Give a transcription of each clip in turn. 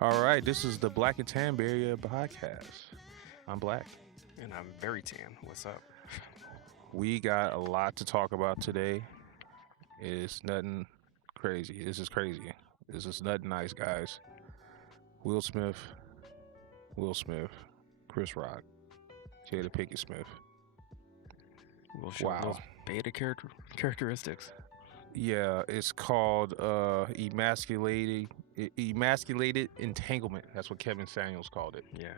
All right, this is the Black and Tan Barrier podcast. I'm Black. And I'm very tan. What's up? We got a lot to talk about today. It's nothing crazy. This is crazy. This is nothing nice, guys. Will Smith, Will Smith, Chris Rock, Jada Pinkett Smith. We'll show Wow. those beta characteristics. Yeah, it's called emasculated entanglement. That's what Kevin Samuels called it, Yeah.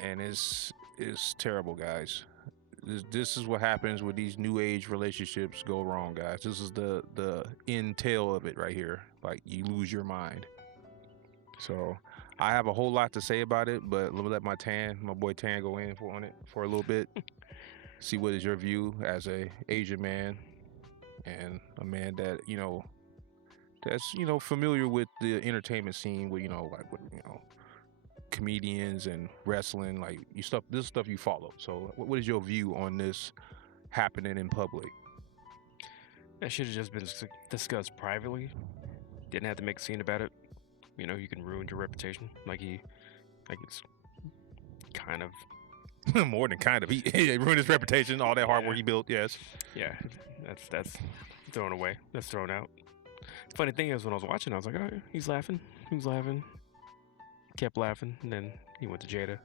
and it's terrible, guys. This is what happens when these new age relationships go wrong, guys. This is the end tail of it right here. Like, you lose your mind. So I have a whole lot to say about it, but let me let my boy Tan, go in on it for a little bit. See what is your view as a Asian man and a man that that's familiar with the entertainment scene, with like with comedians and wrestling, like this is stuff you follow. So what is your view on this happening in public? That should have just been discussed privately. Didn't have to make a scene about it. You can ruin your reputation. Like it's kind of. More than kind of, he ruined his reputation, all that hard work he built. Yes. Yeah, that's thrown away. That's thrown out. The funny thing is, when I was watching, I was like, oh, he's laughing. He was laughing. Kept laughing. And then he went to Jada.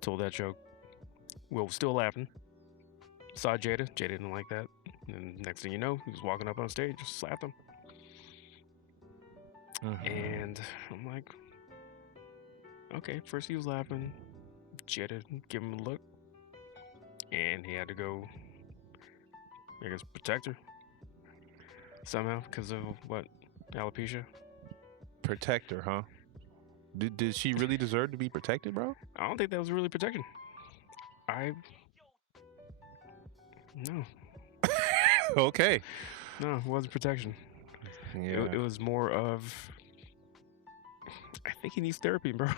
Told that joke. Will was still laughing. Saw Jada. Jada didn't like that. And then next thing you know, he was walking up on stage, just slapped him. And I'm like, okay, first he was laughing. Jada give him a look. And he had to go, I guess, protect her. Somehow, because of what? Alopecia? Protector, huh? Did she really deserve to be protected, bro? I don't think that was really protection. No. Okay. No, it wasn't protection. Yeah. It was more of, I think he needs therapy, bro.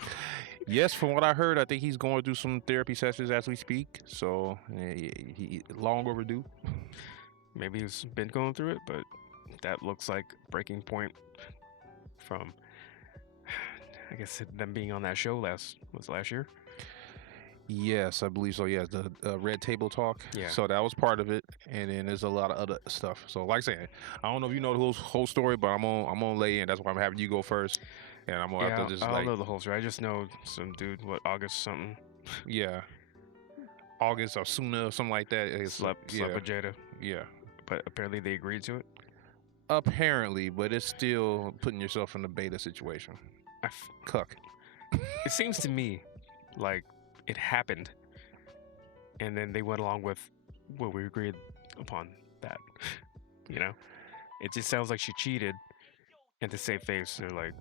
Yes, from what I heard, I think he's going through some therapy sessions as we speak. So he long overdue. Maybe he's been going through it, but that looks like a breaking point from, I guess, them being on that show last year. Yes, I believe so. Yes, the Red Table Talk. Yeah. So that was part of it, and then there's a lot of other stuff. So, like I said, I don't know if you know the whole story, but I'm gonna lay in. That's why I'm having you go first, and I'm gonna have to just I don't know the whole story. I just know some dude, August something, yeah, August or Suna or something like that. slept yeah, with Jada, yeah. but apparently they agreed to it. Apparently, but it's still putting yourself in the beta situation. Cuck. It seems to me like it happened, and then they went along with what we agreed upon. That, it just sounds like she cheated, and to save face, they're like,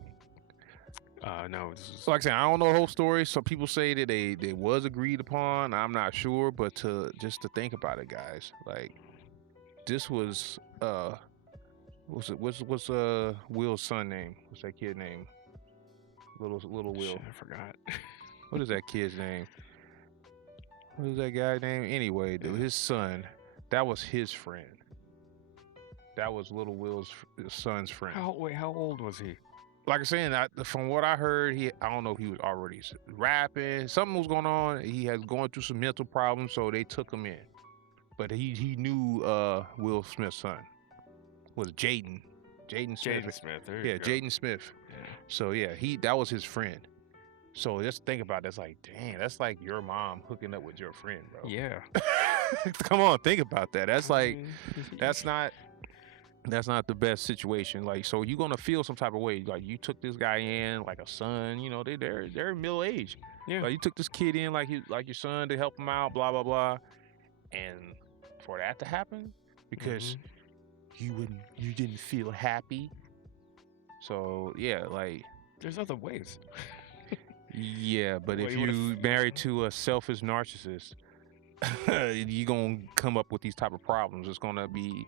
no, this is. So like I said, I don't know the whole story. Some people say that they was agreed upon. I'm not sure, but just to think about it, guys, like this was what's Will's son name? What's that kid name? Little Will. Shit, I forgot. What is that kid's name? What is that guy's name? Anyway, dude, his son, that was his friend. That was Little Will's son's friend. How old was he? Like I said, from what I heard, I don't know if he was already rapping. Something was going on. He was going through some mental problems, so they took him in. But he knew Will Smith's son was Jaden. Jaden Smith. Jaden Smith. Yeah, Jaden Smith. Yeah. So yeah, that was his friend. So just think about it. That's like, dang, that's like your mom hooking up with your friend, bro. Yeah. Come on, think about that. That's like, that's not the best situation. Like, so you're gonna feel some type of way. Like, you took this guy in like a son. They're middle age. Yeah. Like, you took this kid in like your son to help him out. Blah blah blah. And for that to happen, because you didn't feel happy. So yeah, like, there's other ways. yeah, but Well, if you you would've- married to a selfish narcissist, you're gonna come up with these type of problems. It's gonna be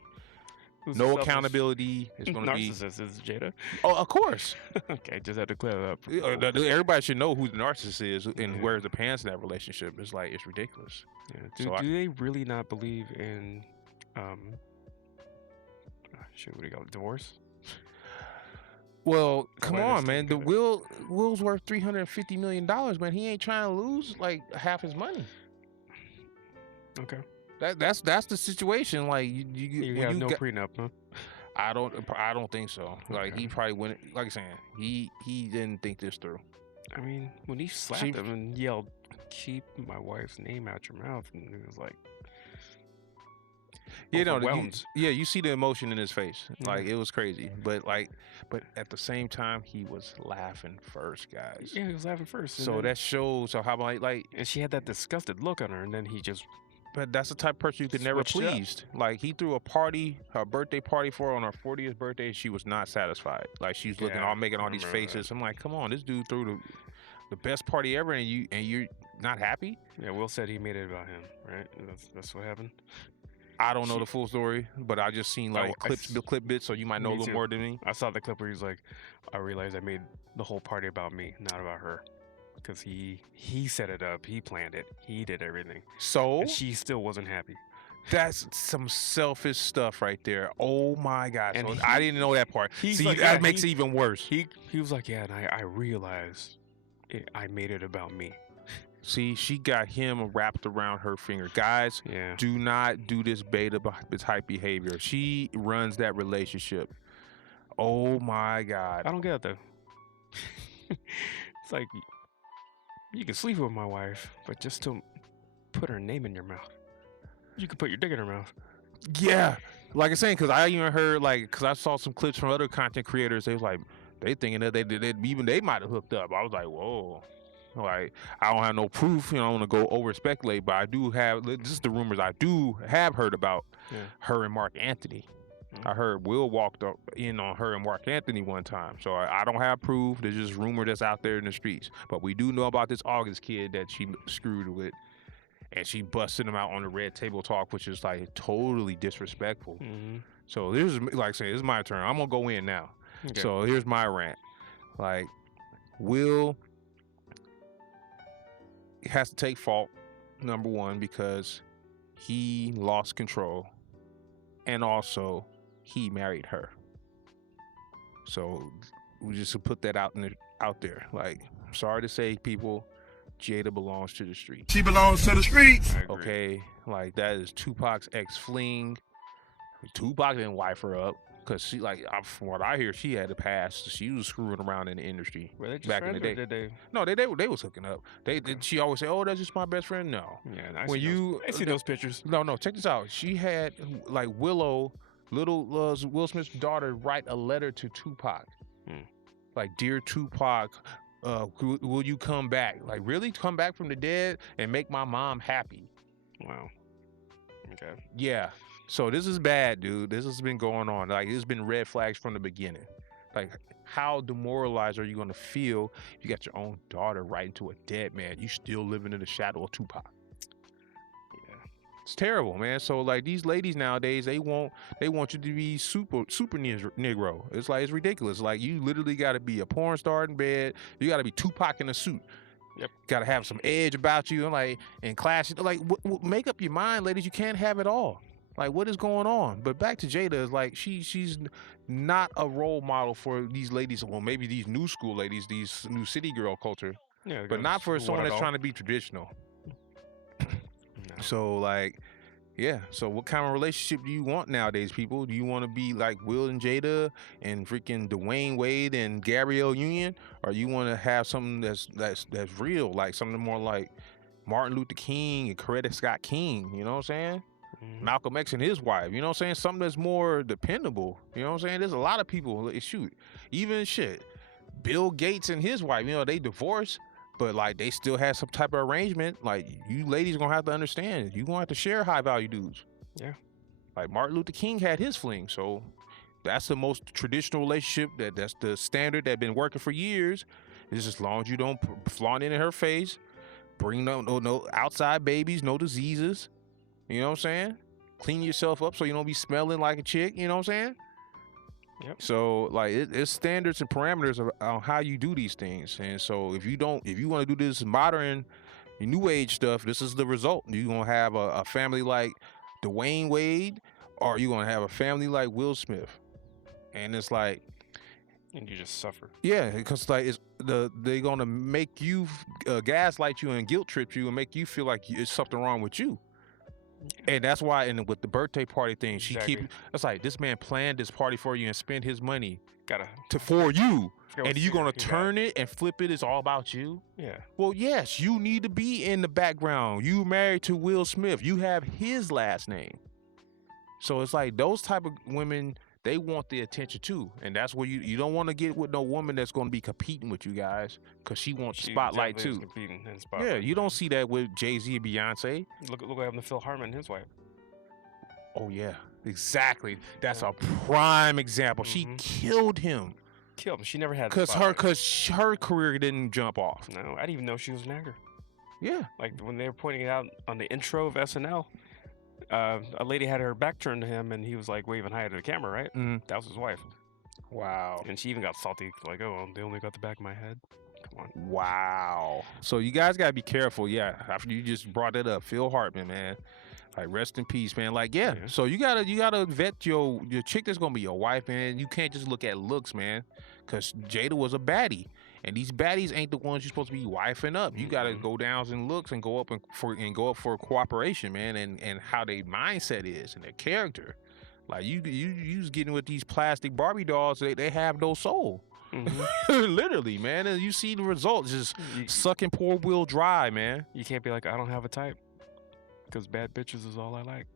Who's no the selfish accountability. It's gonna be narcissist is Jada. oh, of course. Okay, just had to clear that up. Everybody should know who the narcissist is and Yeah. wears the pants in that relationship. It's like, it's ridiculous. Yeah. So Do they really not believe in what do you call it? Divorce? Well, come why they're on, still man. The together. Will's worth $350 million, man. He ain't trying to lose like half his money. Okay. That's the situation. Like You when have you no got, prenup, huh? I don't think so. Like Okay. he probably went, like I'm saying, he didn't think this through. I mean, when he slapped She- him and yelled, "Keep my wife's name out your mouth," and he was like, You know, overwhelmed. you see the emotion in his face. Like Yeah. it was crazy. But at the same time, he was laughing first, guys. Yeah, he was laughing first. And So then- that shows. So how about like and she had that disgusted look on her, and then he just but that's the type of person you could never Switched it up. please. Like he threw a party, her birthday party for her on her 40th birthday, and she was not satisfied. Like she's looking Yeah, all making I all these remember that. faces. I'm like, come on, this dude threw the best party ever, and you're not happy. yeah. Will said he made it about him, right? That's what happened. I don't know She- the full story, but I just seen like Oh, I clip bits, so you might know a Me little too. more than me. I saw the clip where he's like, "I realized I made the whole party about me, not about her." Because he set it up, he planned it, he did everything, So and she still wasn't happy. that's some selfish stuff right there. Oh my god! And So I he- didn't know that part. he's See, like, that yeah, makes he- it even worse. He was like, "Yeah," and I realized I made it about me. See, she got him wrapped around her finger. Guys, Yeah. do not do this beta type behavior. She runs that relationship. Oh my I god! don't get it though. It's like you can sleep with my wife, but just to put her name in your mouth. You can put your dick in her mouth. Yeah, like I'm saying, because I even heard because I saw some clips from other content creators. They was like, they thinking that they might have hooked up. I was like, whoa. Like I don't have no proof, I don't want to go over speculate, but I do have just the rumors I do have heard about Yeah. her and Mark Anthony. Mhm. I heard Will walked up in on her and Mark Anthony one time, so I don't have proof. There's just rumor that's out there in the streets, but we do know about this August kid that she screwed with, and she busted him out on the Red Table Talk, which is like totally disrespectful. Mm-hmm. So this is like I say, this is my turn. I'm gonna go in now. Okay. So here's my rant. Like, Will has to take fault, number one, because he lost control, and also he married her. So we just put that out there. Like, sorry to say, people, Jada belongs to the street. She belongs to the streets. I agree. Okay, like that is Tupac's ex-fling. Tupac didn't wife her up because she, from what I hear, she had a past. She was screwing around in the industry. Were they just back in the friends, or day. did they? No, they was hooking up. They did. She always say, "Oh, that's just my best friend." No, Yeah. I when see you those, I see those pictures. no, check this out. She had like Willow, Will Smith's daughter, write a letter to Tupac, Hmm. like, "Dear Tupac, will you come back? Like, really come back from the dead and make my mom happy?" Wow. Okay. Yeah. So this is bad, dude. This has been going on. Like, it's been red flags from the beginning. Like, how demoralized are you gonna feel? You got your own daughter writing to a dead man. You still living in the shadow of Tupac. Yeah. It's terrible, man. So like these ladies nowadays, they want you to be super Negro. It's like it's ridiculous. Like you literally got to be a porn star in bed. You got to be Tupac in a suit. Yep. Got to have some edge about you, and like in class, like make up your mind, ladies. You can't have it all. Like, what is going on? But back to Jada, is like she's not a role model for these ladies. Well, maybe these new school ladies, these new city girl culture, Yeah. but not for someone that's trying to be traditional. No. So like, yeah. So what kind of relationship do you want nowadays, people? Do you want to be like Will and Jada and freaking Dwayne Wade and Gabrielle Union, or you want to have something that's real, like something more like Martin Luther King and Coretta Scott King? You know what I'm saying? Mhm. Malcolm X and his wife, you know what I'm saying? Something that's more dependable, you know what I'm saying? There's a lot of people, shoot, even Bill Gates and his wife, they divorced, but like they still had some type of arrangement. Like, you ladies gonna have to understand, you gonna have to share high value dudes. Yeah. Like Martin Luther King had his fling, so that's the most traditional relationship, that's the standard that been working for years. It's as long as you don't flaunt it in her face, bring no outside babies, no diseases. You know what I'm saying? Clean yourself up so you don't be smelling like a chick. You know what I'm saying? Yep. So like it's standards and parameters on how you do these things. And so if you want to do this modern, new age stuff, this is the result. You gonna have a family like Dwayne Wade, or you gonna have a family like Will Smith. And it's like, And you just suffer. Yeah, because like they're gonna make you gaslight you and guilt trip you and make you feel like it's something wrong with you. And that's why, and with the birthday party thing, she Exactly. keep. It's like this man planned this party for you and spent his money Gotta. for you, forget what and you theory gonna he got. turn it and flip it. It's all about you. Yeah. Well, yes, you need to be in the background. You married to Will Smith. You have his last name. So it's like those type of women, they want the attention too. And that's where you don't want to get with no woman that's going to be competing with you guys because she wants She spotlight definitely too. is competing in spotlight. Yeah, you don't see that with Jay-Z and Beyonce. Look what happened to Phil Hartman and his wife. Oh yeah, exactly. That's Yeah. a prime example. She Mhm. killed him Killed him. She never had the because spotlight. her career didn't jump off. No, I didn't even know she was an actor. Yeah. Like when they were pointing it out on the intro of SNL, a lady had her back turned to him, and he was like waving hi to the camera. Right? Mhm. That was his wife, Wow. and she even got salty, like, "Oh, they only got the back of my head." Come on. Wow. So you guys gotta be careful. Yeah. After you just brought that up, Phil Hartman, man. Like rest in peace, man. Like yeah. Yeah. So you gotta vet your chick that's gonna be your wife, man. You can't just look at looks, man. Cause Jada was a baddie, and these baddies ain't the ones you're supposed to be wifing up. You gotta Mhm. go down in looks and go up go up for cooperation, man, and how their mindset is and their character. Like you was getting with these plastic Barbie dolls, they have no soul. Mhm. Literally, man. And you see the results just you, sucking poor Will dry, man. you can't be like, "I don't have a type," because bad bitches is all I like.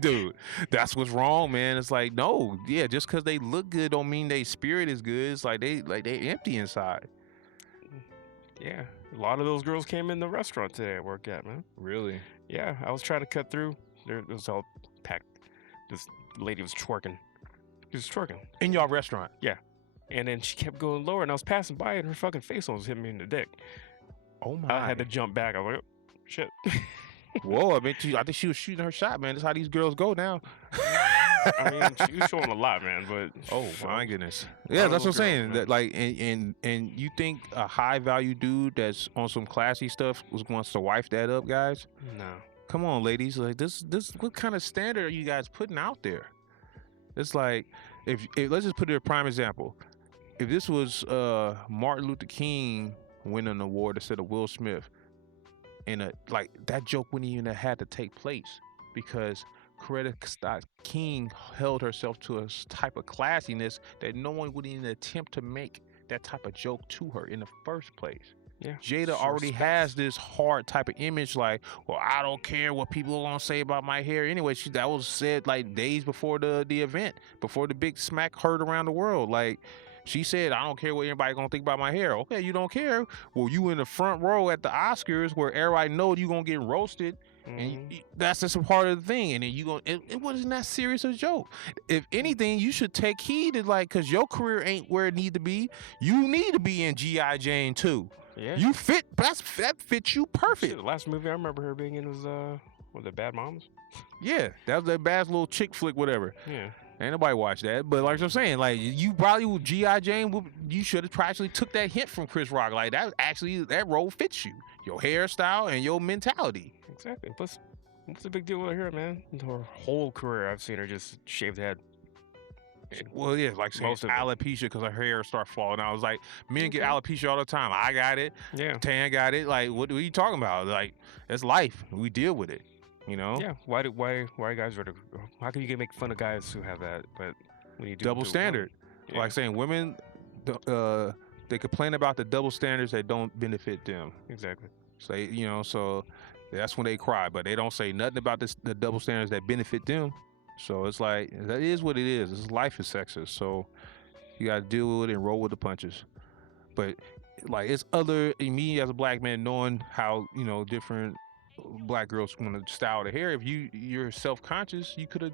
Dude, that's what's wrong, man. It's like, no, yeah, just because they look good don't mean they spirit is good. It's like they empty inside. Yeah, a lot of those girls came in the restaurant today I work at, man. Really? Yeah, I was trying to cut through. It was all packed. This lady was twerking. She was twerking. In your restaurant? And then she kept going lower, and I was passing by, and her fucking face almost hit me in the dick. Oh my. I had to jump back. I was like, oh, shit. Whoa, I think she was shooting her shot, man. That's how these girls go now. I mean, she was showing a lot, man, but Oh my goodness. All Yeah, of that's what I'm those girls, saying. man. That like and you think a high value dude that's on some classy stuff wants to wife that up, guys? no. Come on, ladies. Like this what kind of standard are you guys putting out there? It's like if let's just put it a prime example. If this was Martin Luther King winning an award instead of Will Smith, and like that joke wouldn't even have had to take place because Coretta Scott King held herself to a type of classiness that no one would even attempt to make that type of joke to her in the first place. Yeah. Jada She already respects. has this hard type of image, like, well, I don't care what people are gonna say about my hair. Anyway, that was said like days before the event, before the big smack heard around the world. Like, she said, I don't care what anybody gonna think about my hair. Okay, you don't care. Well, you in the front row at the Oscars where everybody know you gonna get roasted, and Mhm. that's just a part of the thing. And then you gonna it wasn't that serious a joke. If anything, you should take heed to like, cause your career ain't where it need to be. You need to be in G.I. Jane too. Yeah. You fit. that fits you perfect. Shit, the last movie I remember her being in was what, the Bad Moms? Yeah, that was that bad little chick flick, whatever. Yeah. Ain't nobody watch that. But like I'm saying, like you probably with G.I. Jane, you should have actually took that hint from Chris Rock. Like that role fits you, your hairstyle and your mentality. Exactly. Plus, what's the big deal with her, man? Her whole career, I've seen her just shaved head. Well, yeah, like saying Most of it. alopecia because her hair start falling out. I was like, men get Mhm. alopecia all the time. I got it. Yeah. Tan got it. Like, what are you talking about? Like, that's life. We deal with it. You know. Yeah. Why guys are how can you make fun of guys who have that, but when you do Double to standard. women- Like saying women, they complain about the double standards that don't benefit them. Exactly. So so that's when they cry, but they don't say nothing about the double standards that benefit them. So it's like that is what it is. This life is sexist, so you gotta deal with it and roll with the punches. But like it's me as a black man knowing how different black girls want to style their hair. If you're self-conscious, you could have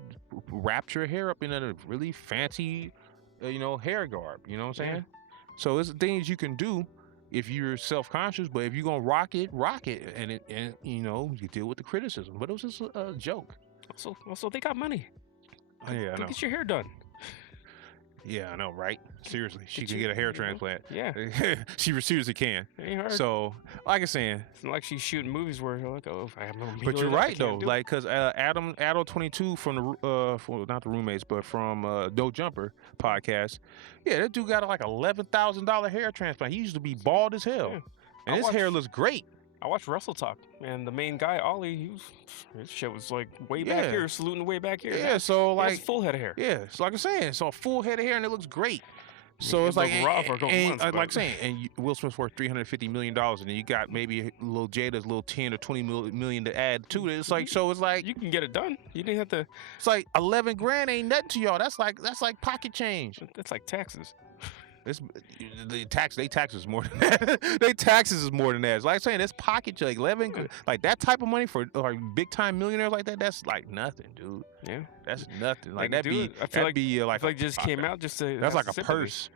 wrapped your hair up in a really fancy hair garb. You know what I'm saying? Yeah. So it's things you can do if you're self-conscious, but if you're gonna rock it, and you deal with the criticism. But it was just a joke. Also, they got money. Yeah, I Go know. get your hair done. Yeah, I know, right? Seriously, she Get can you, get a hair you know? transplant. Yeah, She seriously can. it ain't hard. So, like I'm saying, It's not like she's shooting movies where you're like, oh, if I have no but you're I right can't though, do it. like because Adam 22 from not the roommates, but from No Jumper podcast, yeah, that dude got like $11,000 hair transplant. He used to be bald as hell, Yeah. and I his hair watched- looks great. I watched Wrestle Talk, and the main guy, Ollie, his shit was like way Yeah. back here, saluting way back here. Yeah, so He has like, full head of hair. yeah, so like I'm saying, so a full head of hair and it looks great. So He it's like, looked raw for a couple months, like but- saying, and Will Smith's worth $350 million, and then you got maybe little Jada's little 10 or 20 million to add to it. It's like, so it's like, You can get it done. You didn't have to. it's like 11 grand ain't nothing to y'all. That's like pocket change. That's like taxes. It's they taxes more than that. They taxes is more than that. It's like I'm saying, that's pocket change. 11, Yeah. like that type of money for like big time millionaires like that. That's like nothing, dude. Yeah. That's nothing. Like Like, that'd dude, be, I feel that'd like- be I like feel like it just came out just to. That's have like a sympathy. purse.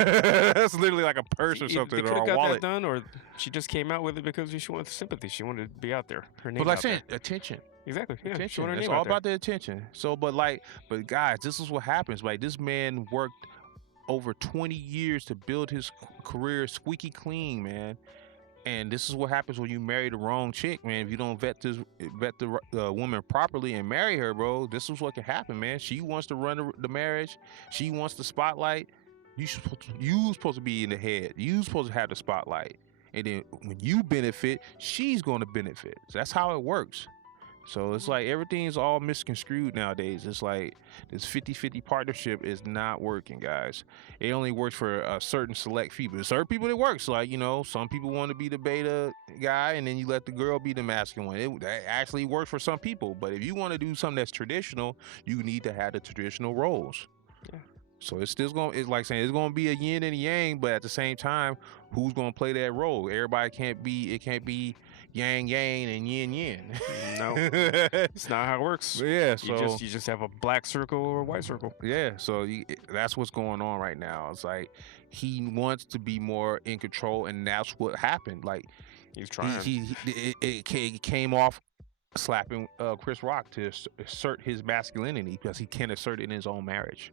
That's literally like a purse or Either something, They could or have a got wallet. that done, or she just came out with it because she wanted sympathy. She wanted to be out there. Her name. But like out saying, there. attention. Exactly. Yeah. She Attention. wanted her It's name all out there. about the attention. So, but guys, this is what happens. Like this man worked over 20 years to build his career squeaky clean, man. And this is what happens when you marry the wrong chick, man. If you don't vet the woman properly and marry her, bro, this is what can happen, man. She wants to run the marriage. She wants the spotlight. You supposed to be in the head. You supposed to have the spotlight. And then when you benefit, she's going to benefit. So that's how it works. So it's like everything's all misconstrued nowadays. It's like this 50-50 partnership is not working, guys. It only works for a certain select people. Certain people it works. Like, you know, some people want to be the beta guy and then you let the girl be the masculine one. That actually works for some people. But if you want to do something that's traditional, you need to have the traditional roles. Yeah. So it's like saying it's gonna be a yin and a yang, but at the same time, who's gonna play that role? Everybody can't be yang and yin yin. No, it's not how it works. Yeah, so You just have a black circle or a white circle. yeah, so that's what's going on right now. It's like he wants to be more in control, and that's what happened. Like He's trying. it came off slapping Chris Rock to assert his masculinity because he can't assert it in his own marriage.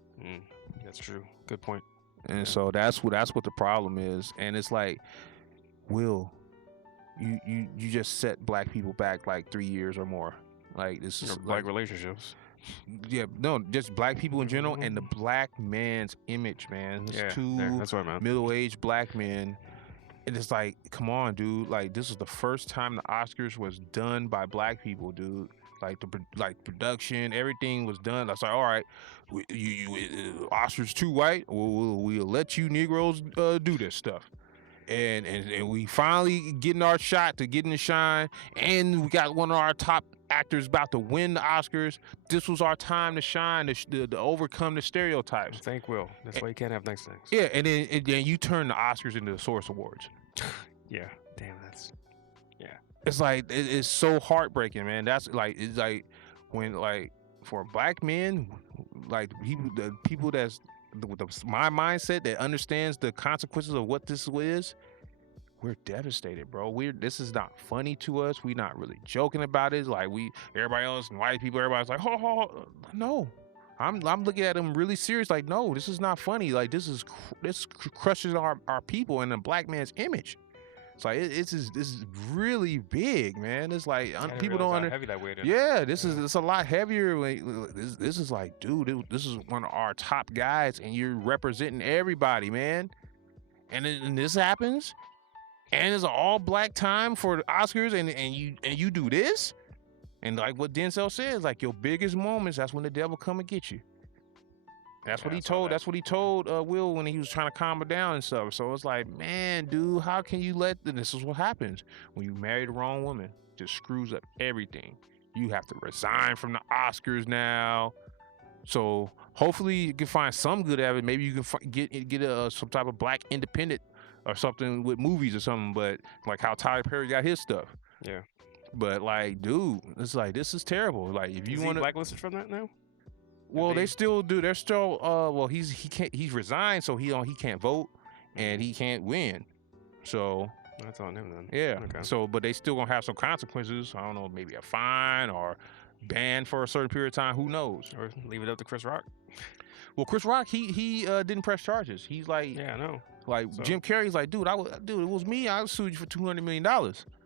That's true. Good point. And so that's what the problem is. And it's like, Will, you just set black people back like 3 years or more. Like this is Or black relationships. yeah, no, just black people in general and the black man's image, man. It's Yeah, two that's what I meant. middle-aged black men. And it's like, come on, dude. Like this is the first time the Oscars was done by black people, dude. Like production, everything was done. I was like, all right, Oscars too white. We'll let you Negroes do this stuff. And we finally getting our shot to get in the shine, and we got one of our top actors about to win the Oscars. This was our time to shine, to overcome the stereotypes. Thank Will. That's why you can't have nice things. Yeah, and then you turn the Oscars into the Source Awards. Yeah. Damn, that's. It's like it's so heartbreaking, man. That's like it's like when like for black men, like the people that's with my mindset that understands the consequences of what this is. We're devastated, bro. This is not funny to us. We're not really joking about it. Like everybody else, white people, everybody's like, oh, no. I'm looking at them really serious. Like, no, this is not funny. Like this crushes our people and the black man's image. It's like this is really big, man. It's like people don't understand. Heavy that way. Yeah, it's a lot heavier. This is like, dude, this is one of our top guys, and you're representing everybody, man. And then this happens, and it's an all black time for the Oscars, and you do this, and like what Denzel says, like your biggest moments, that's when the devil come and get you. That's what he told. That's what he told Will when he was trying to calm her down and stuff. So it's like, man, dude, how can you let? This is what happens when you marry the wrong woman. Just screws up everything. You have to resign from the Oscars now. So hopefully you can find some good at it. Maybe you can get some type of black independent or something with movies or something. But like how Tyler Perry got his stuff. Yeah. But like, dude, it's like this is terrible. Like if you want to blacklisted from that now. well, they still do. They're still. Well, he's resigned, so he can't vote, and he can't win. So That's on him then. yeah. Okay. So, but they still gonna have some consequences. I don't know, maybe a fine or banned for a certain period of time. Who knows? Or leave it up to Chris Rock. Well, Chris Rock, he didn't press charges. He's like, Yeah, I know. like So- Jim Carrey's like, dude, it was me. I sued you for $200 million.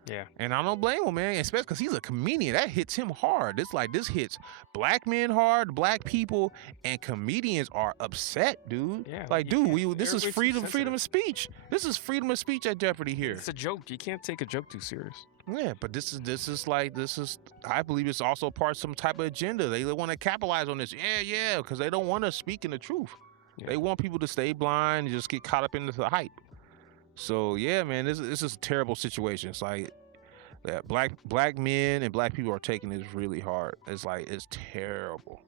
Yeah. And I don't blame him, man, especially because he's a comedian. That hits him hard. This hits black men hard, black people, and comedians are upset, dude. Yeah, Like, you dude, can't- this is everybody's too freedom of speech. This is freedom of speech at jeopardy here. It's a joke. You can't take a joke too serious. Yeah, but this is I believe it's also part of some type of agenda. They want to capitalize on this. Yeah, because they don't want to speak in the truth. Yeah. They want people to stay blind and just get caught up into the hype. So yeah, man, this is a terrible situation. It's like that black men and black people are taking this really hard. It's like it's terrible.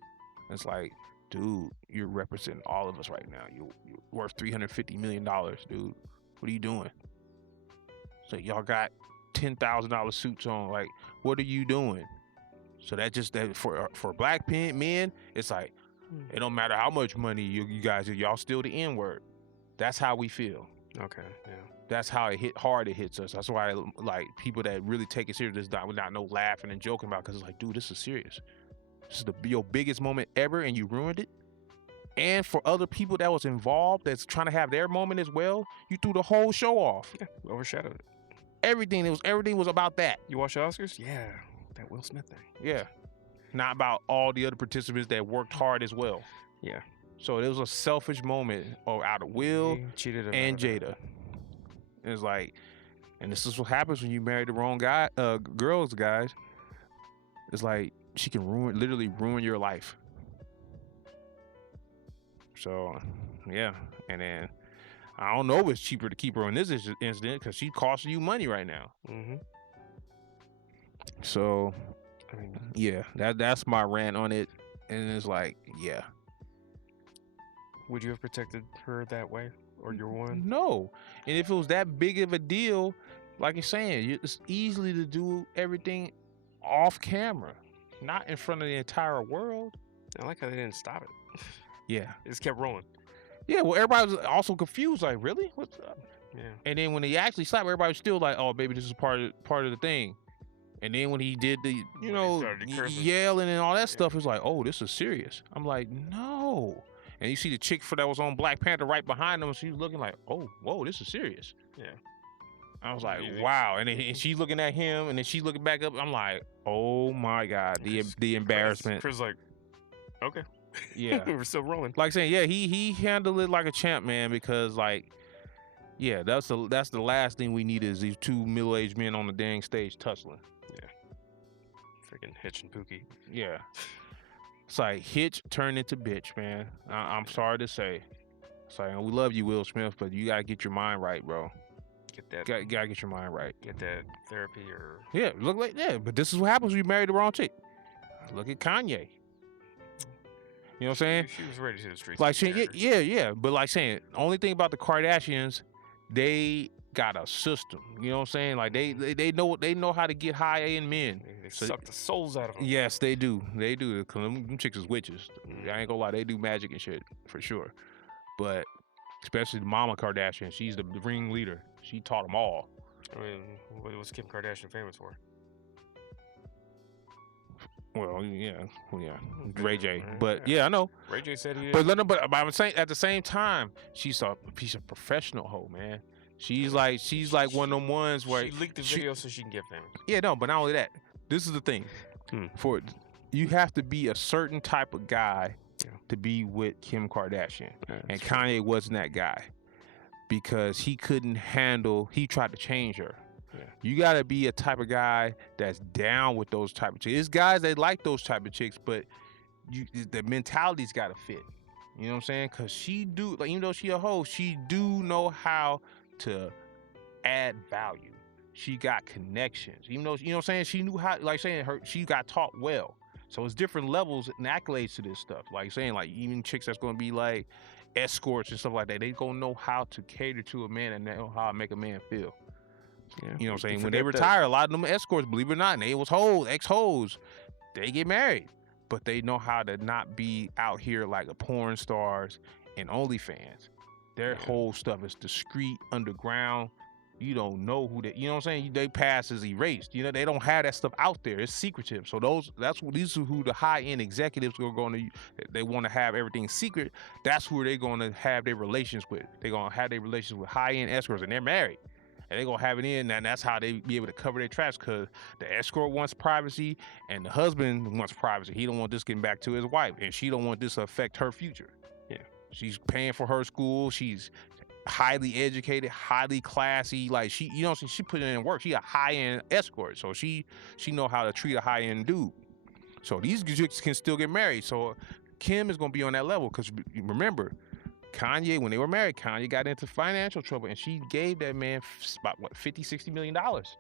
It's like, dude, you're representing all of us right now. You're worth $350 million, dude. What are you doing? So y'all got $10,000 suits on. Like, what are you doing? So that for black men, it's like it don't matter how much money you guys, y'all still the N word. That's how we feel. Okay. Yeah. That's how it hits us. That's why like people that really take it serious, not no laughing and joking about, because it's like, dude, this is serious. This is your biggest moment ever, and you ruined it. And for other people that was involved, that's trying to have their moment as well, you threw the whole show off. Yeah. Overshadowed it. Everything was about that. You watch the Oscars? Yeah. That Will Smith thing. Yeah, not about all the other participants that worked hard as well. Yeah. So it was a selfish moment out of Will He cheated him and out of it. Jada. It's like, and this is what happens when you marry the wrong girls, guys. It's like she can literally ruin your life. So, yeah, and then I don't know if it's cheaper to keep her on this incident because she costing you money right now. Mm-hmm. So, I mean, yeah, that's my rant on it, and it's like, yeah. would you have protected her that way, or your one? No. And if it was that big of a deal, like you're saying, it's easily to do everything off camera, not in front of the entire world. I like how they didn't stop it. Yeah. It just kept rolling. Yeah, well, everybody was also confused, like, really? What's up? Yeah. And then when he actually stopped, everybody was still like, oh, baby, this is part of the thing. And then when he did the, When he started cursing. yelling and all that stuff, it's like, oh, this is serious. I'm like, no. And you see the chick that was on Black Panther right behind him, she's looking like, oh, whoa, this is serious. Yeah. I was like, Easy. wow. And then she's looking at him, and then she's looking back up. I'm like, oh my God, the embarrassment. Chris like, okay. Yeah. We're still rolling. Like saying, yeah, he handled it like a champ, man, because like, yeah, that's the last thing we need is these two middle-aged men on the dang stage tussling. Freaking Hitch and Pookie. Yeah. It's like Hitch turned into bitch, man. I'm sorry to say. It's like, we love you, Will Smith, but you gotta get your mind right, bro. Get that. Gotta get your mind right. Get that therapy or. Yeah, look like but this is what happens when you marry the wrong chick. Look at Kanye. You know what I'm saying? She was ready to the streets. Like saying, yeah. But like saying, only thing about the Kardashians, they got a system. You know what I'm saying? Like they know how to get high end men. They So- suck the souls out of them. Yes, they do. They do. 'Cause them chicks is witches. I ain't gonna lie, they do magic and shit for sure. But especially Mama Kardashian, she's the ringleader. She taught them all. I mean, what was Kim Kardashian famous for? Well, yeah, Ray J. Alright, But yeah. yeah, I know. Ray J said he. But I'm saying at the same time, she's a professional hoe, man. She's like one of them ones where she leaked the video so she can get famous. Yeah, no, but not only that. This is the thing. For you have to be a certain type of guy to be with Kim Kardashian. And Kanye wasn't that guy because he couldn't handle, he tried to change her. Yeah. You got to be a type of guy that's down with those type of chicks. There's guys that like those type of chicks, but the mentality's got to fit. You know what I'm saying? Because she do, like, even though she a hoe, she do know how to add value. She got connections. Even though, you know what I'm saying? She knew how, like saying she got taught well. So it's different levels and accolades to this stuff. Like saying, like, even chicks that's going to be like escorts and stuff like that, they going to know how to cater to a man and know how to make a man feel. Yeah. You know what I'm saying? You When they forget that- retire, a lot of them escorts, believe it or not, and they was ex-hoes, they get married. But they know how to not be out here like a porn stars and OnlyFans. Their Yeah. whole stuff is discreet, underground, You don't know who they, you know what I'm saying? They past is erased. You know, they don't have that stuff out there. It's secretive. So these are who the high end executives are going to, they want to have everything secret. That's who they're going to have their relations with. They're going to have their relations with high end escorts, and they're married. And they're going to have it in, and that's how they be able to cover their tracks, because the escort wants privacy and the husband wants privacy. He don't want this getting back to his wife, and she don't want this to affect her future. Yeah. She's paying for her school. She's highly educated, highly classy. Like she, you know, she put in work. She a high end escort, so she know how to treat a high end dude. So these chicks can still get married. So Kim is gonna be on that level, because remember, Kanye, when they were married, Kanye got into financial trouble, and she gave that man about what, $50-60 million. Oh, is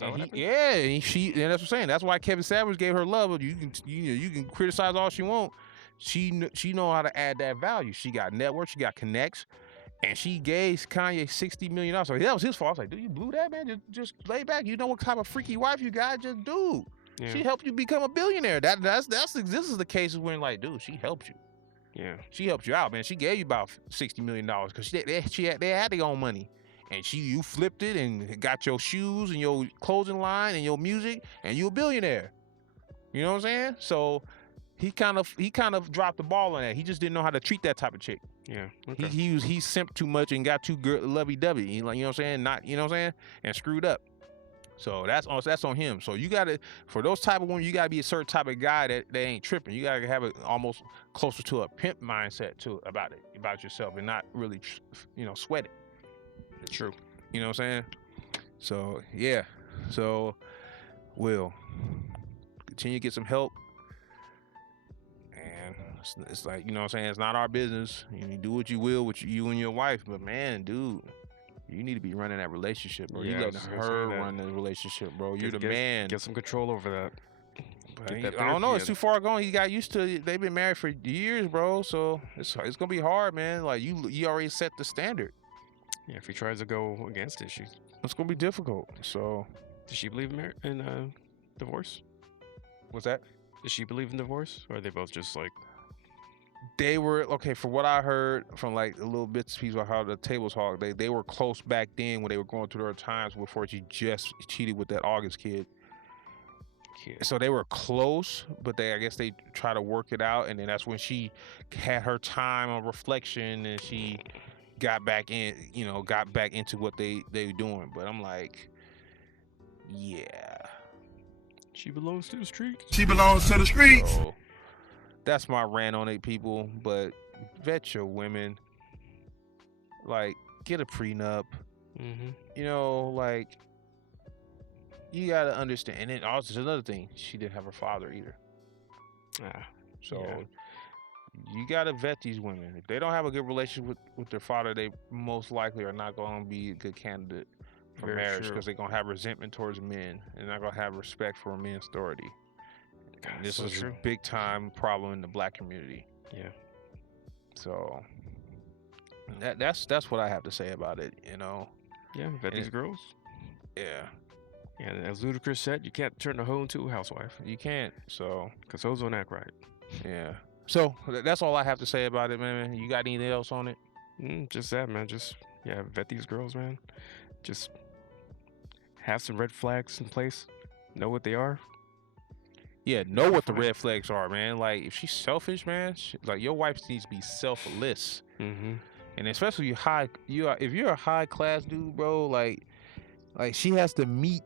that what happened? Yeah, and that's what I'm saying. That's why Kevin Savage gave her love. You can criticize all she want. She know how to add that value. She got network. She got connects. And she gave Kanye $60 million. So that was his fault. I was like, dude, you blew that, man. Just lay back. You know what type of freaky wife you got? Just do. Yeah. She helped you become a billionaire. This is the cases when, like, dude, she helped you. Yeah. She helped you out, man. She gave you about $60 million because they had their own money. And you flipped it and got your shoes and your clothing line and your music, and you a billionaire. You know what I'm saying? So he kind of dropped the ball on that. He just didn't know how to treat that type of chick. Yeah. Okay. He simped too much and got too lovey-dovey. Like, you know what I'm saying? Not, you know what I'm saying? And screwed up. So that's on him. So you gotta, for those type of women, you gotta be a certain type of guy that they ain't tripping. You gotta have it almost closer to a pimp mindset too about yourself, and not really, sweat it. True. You know what I'm saying? So yeah. So Will, continue to get some help. It's like, you know what I'm saying, it's not our business. You do what you will with you and your wife, but man, dude, you need to be running that relationship, bro. Yeah, You letting her run the relationship, bro. You're the man. Get some control over that. I don't know. It's too far gone. He got used to it. They've been married for years, bro. So it's gonna be hard, man. Like you already set the standard. Yeah, if he tries to go against it, it's gonna be difficult. So does she believe in divorce? What's that? Does she believe in divorce, or are they both just like? They were okay. For what I heard from like the little bits and pieces of how the tables talk, they were close back then when they were going through their times before she just cheated with that August kid. So they were close, but I guess they try to work it out, and then that's when she had her time of reflection, and she got back into what they were doing. But I'm like, yeah, she belongs to the streets. She belongs to the streets. So, that's my rant on it, people. But vet your women. Like, get a prenup. Mm-hmm. Like, you gotta understand. And then also, there's another thing. She didn't have her father either. So you gotta vet these women. If they don't have a good relationship with their father, they most likely are not gonna be a good candidate for marriage, because they're gonna have resentment towards men and not gonna have respect for a man's authority. This is a big time problem in the black community. Yeah. So that's what I have to say about it, Yeah, vet these girls. Yeah. And as Ludacris said, you can't turn a hoe into a housewife. You can't. So, because hoes don't act right. Yeah. So that's all I have to say about it, man. You got anything else on it? Just that, man. Vet these girls, man. Just have some red flags in place. Know what they are. Yeah, know what the red flags are, man. Like, if she's selfish, man, like, your wife needs to be selfless. Mm-hmm. And especially if you're a high class dude, bro, like she has to meet,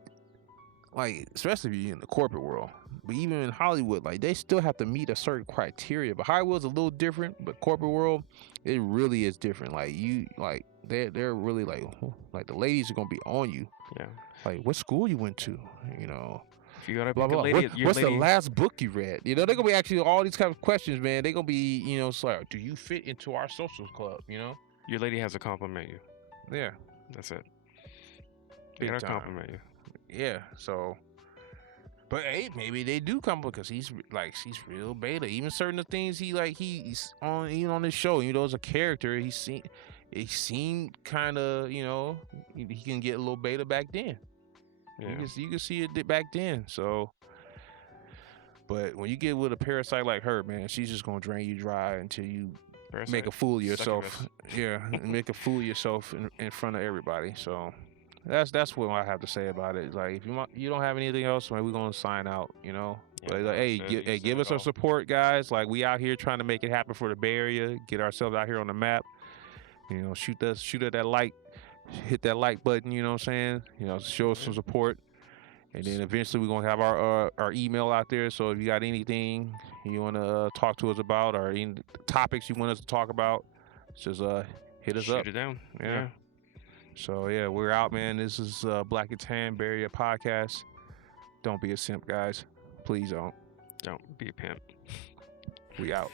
like, especially if you're in the corporate world, but even in Hollywood, like, they still have to meet a certain criteria. But Hollywood's a little different, but corporate world, it really is different. Like, they're really like the ladies are gonna be on you. Yeah. Like, what school you went to, If you gotta blah, pick blah. a lady, What's the last book you read? They're gonna be asking you all these kind of questions, man. They're gonna be, it's like, do you fit into our social club? Your lady has to compliment you. Yeah, that's it. Big They gotta time. compliment you. Yeah. So, but hey, maybe they do compliment, because he's real beta. Even certain things he's on, even on this show, as a character, he seemed kind of, he can get a little beta back then. Yeah. You can see it back then. So, but when you get with a parasite like her, man, she's just gonna drain you dry until you make a fool of yourself. Yeah, and make a fool of yourself in front of everybody. So, That's what I have to say about it. Like, if you don't have anything else, man, we're gonna sign out. You know, Yeah, but no, like, hey, you said give it us our all. support, guys. Like, we out here trying to make it happen for the Bay Area, get ourselves out here on the map. You know, shoot at that like, hit that like button. You know what I'm saying? You know, show us some support, and then eventually we're gonna have our email out there. So if you got anything you want to talk to us about, or any topics you want us to talk about, just hit us Shoot up. it down. Yeah. Yeah. So yeah, we're out, man. This is Black and Tan Bay Area podcast. Don't be a simp, guys. Please don't. Don't be a pimp. We out.